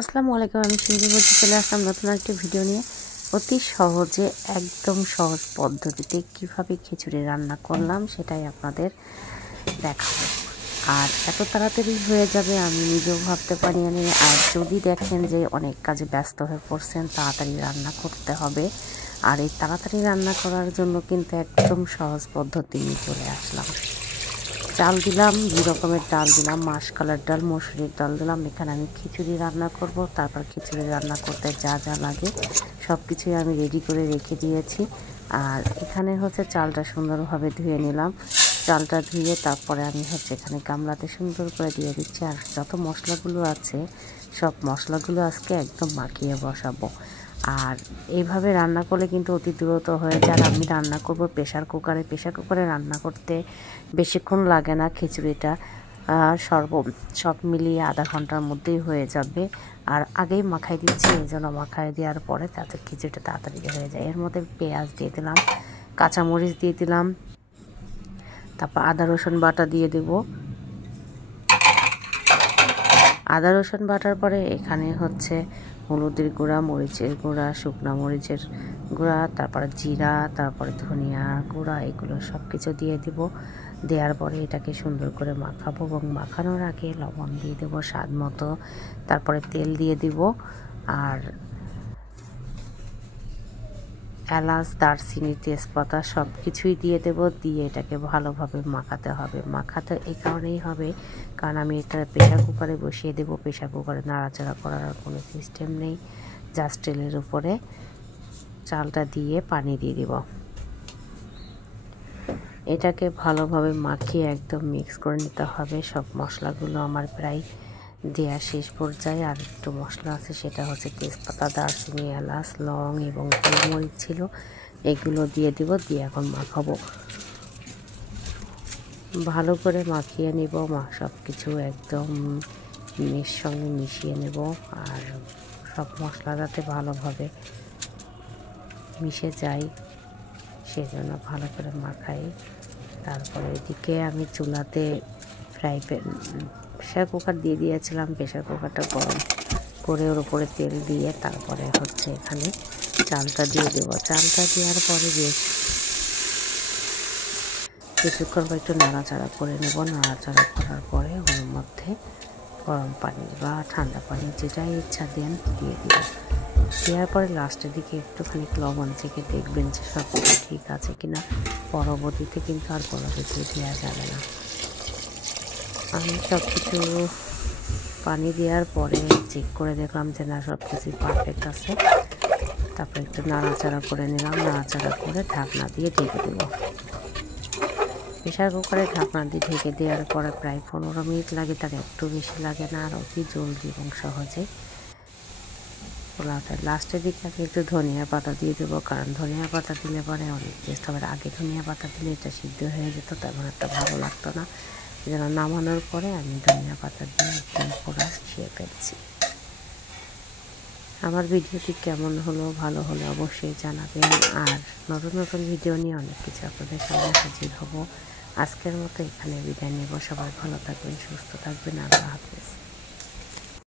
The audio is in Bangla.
আসসালামু আলাইকুম। আমি সিন্ধু বলছি, চলে আসলাম নতুন একটি ভিডিও নিয়ে। অতি সহজে একদম সহজ পদ্ধতিতে কিভাবে খিচুড়ি রান্না করলাম সেটাই আপনাদের দেখাবো। আর এত তাড়াতাড়ি হয়ে যাবে আমি নিজেও ভাবতে পারিনি। আর যদি দেখেন যে অনেক কাজে ব্যস্ত হয়ে পড়ছেন, তাড়াতাড়ি রান্না করতে হবে। আর এই তাড়াতাড়ি রান্না করার জন্য কিন্তু একদম সহজ পদ্ধতি নিয়ে চলে আসলাম। চাল দিলাম, 2 রকমের ডাল দিলাম, মাসকলার ডাল, মসুরির ডাল দিলাম। এখানে আমি খিচুড়ি রান্না করব। তারপর খিচুড়ি রান্না করতে যা যা লাগে সব কিছুই আমি রেডি করে রেখে দিয়েছি। আর এখানে হচ্ছে চালটা সুন্দরভাবে ধুয়ে নিলাম। চালটা ধুয়ে তারপরে আমি এখানে গামলাতে সুন্দর করে দিয়ে দিচ্ছি। আর যত মশলাগুলো আছে সব মশলাগুলো আজকে একদম মাখিয়ে বসাবো। আর এইভাবে রান্না করলে কিন্তু অতি দ্রুত হয়ে যায়। আমি রান্না করব প্রেশার কুকারে রান্না করতে বেশিক্ষণ লাগে না। খিচুড়িটা সব মিলিয়ে আধা ঘন্টার মধ্যেই হয়ে যাবে। আর আগেই মাখাই দিচ্ছি, এই জন্য মাখাই দেওয়ার পরে তাতে খিচুড়িটা তাড়াতাড়ি হয়ে যায়। এর মধ্যে পেঁয়াজ দিয়ে দিলাম, কাঁচামরিচ দিয়ে দিলাম, তারপর আদা রসুন বাটা দিয়ে দেব। আদা রসুন বাটার পরে এখানে হলুদের গুঁড়া, মরিচের গুঁড়া, শুকনো মরিচের গুঁড়া, তারপরে জিরা, তারপরে ধনিয়া গুঁড়া, এগুলো সব কিছু দিয়ে দিব। দেওয়ার পরে এটাকে সুন্দর করে মাখাবো এবং মাখানোর আগে লবণ দিয়ে দেবো স্বাদ মতো। তারপরে তেল দিয়ে দিব আর এলাচ, দারচিনি, তেজপাতা সব কিছুই দিয়ে দেব। দিয়ে এটাকে ভালোভাবে মাখাতে হবে। মাখাতে এই কারণেই হবে কারণ আমি এটা প্রেশার কুকারে বসিয়ে দেবো। প্রেশার কুকারে নাড়াচাড়া করার আর কোনো সিস্টেম নেই। জাস্ট তেলের উপরে চালটা দিয়ে পানি দিয়ে দিব। এটাকে ভালোভাবে মাখিয়ে একদম মিক্স করে নিতে হবে। সব মশলাগুলো আমার প্রায় দেওয়া শেষ পর্যায়ে। আর একটু মশলা আছে, সেটা তেজপাতা, দারচিনি, এলাচ, লং এবং গোলমরিচ ছিল, এগুলো দিয়ে দিব। দিয়ে এখন মাখাবো, ভালো করে মাখিয়ে নিব। সব কিছু একদম সঙ্গে মিশিয়ে নেব। আর সব মশলা যাতে ভালোভাবে মিশে যায় সেজন্য ভালো করে মাখাই। তারপরে এদিকে আমি চুলাতে প্রেশার কুকার দিয়ে দিয়েছিলাম। প্রেশার কুকারটা গরম করে ওর উপরে তেল দিয়ে তারপরে এখানে চালটা দিয়ে দেবো। চালটা দেওয়ার পরে বেশ কিছুক্ষণ একটু নাড়াচাড়া করে নেব। নাড়াচাড়া করার পরে ওর মধ্যে গরম পানি বা ঠান্ডা পানি যেটাই ইচ্ছা দেন দিয়ে দিব। দেওয়ার পরে লাস্টের দিকে একটুখানি লবণ চেখে দেখবেন যে সব কিছু ঠিক আছে কিনা। পরবর্তীতে কিন্তু আর কোনো কিছু দেওয়া যাবে না। আমি সব কিছু পানি দেওয়ার পরে চেক করে দেখলাম যে না, সব কিছুই পারফেক্ট আছে। তারপরে একটু নাড়াচাড়া করে নিলাম। নাড়াচাড়া করে ঢাকনা দিয়ে ঢেকে দেব। প্রেশার কুকারে ঢাকনা দিয়ে ঢেকে দেওয়ার পরে প্রায় 15 মিনিট লাগে, তার একটু বেশি লাগে না। আর অতি জলদি এবং সহজে পোলাওটা। লাস্টের দিকে আমি একটু ধনিয়া পাতা দিয়ে দেবো, কারণ ধনিয়া পাতা দিলে পরে অনেক টেস্ট হবে। আগে ধনিয়া পাতা দিলে এটা সিদ্ধ হয়ে যেত, তেমন একটা ভালো লাগতো না। এই জন্য নামানোর পরে আমি ধনিয়া পাতা দিয়ে একদম পুরো খেয়ে ফেলছি। আমার ভিডিওটি কেমন হলো, ভালো হলে অবশ্যই জানাবেন। আর নতুন নতুন ভিডিও নিয়ে অনেক কিছু আপনাদের সামনে হাজির হব। আজকের মতো এখানে বিদায় নেব। সবাই ভালো থাকবেন, সুস্থ থাকবেন। আল্লাহ হাফেজ।